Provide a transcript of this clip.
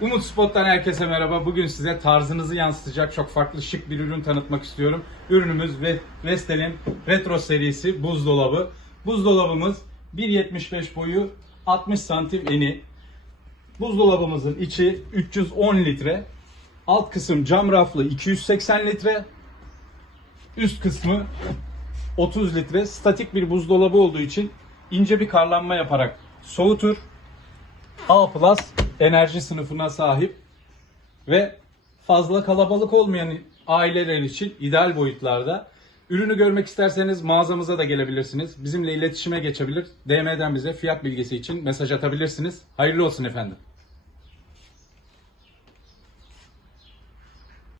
Umut Spot'tan herkese merhaba. Bugün size tarzınızı yansıtacak çok farklı şık bir ürün tanıtmak istiyorum. Ürünümüz Vestel'in Retro serisi buzdolabı. Buzdolabımız 1.75 boyu, 60 santim eni. Buzdolabımızın içi 310 litre. Alt kısım cam raflı 280 litre. Üst kısmı 30 litre. Statik bir buzdolabı olduğu için ince bir karlanma yaparak soğutur. A+ enerji sınıfına sahip ve fazla kalabalık olmayan aileler için ideal boyutlarda. Ürünü görmek isterseniz mağazamıza da gelebilirsiniz. Bizimle iletişime geçebilir. DM'den bize fiyat bilgisi için mesaj atabilirsiniz. Hayırlı olsun efendim.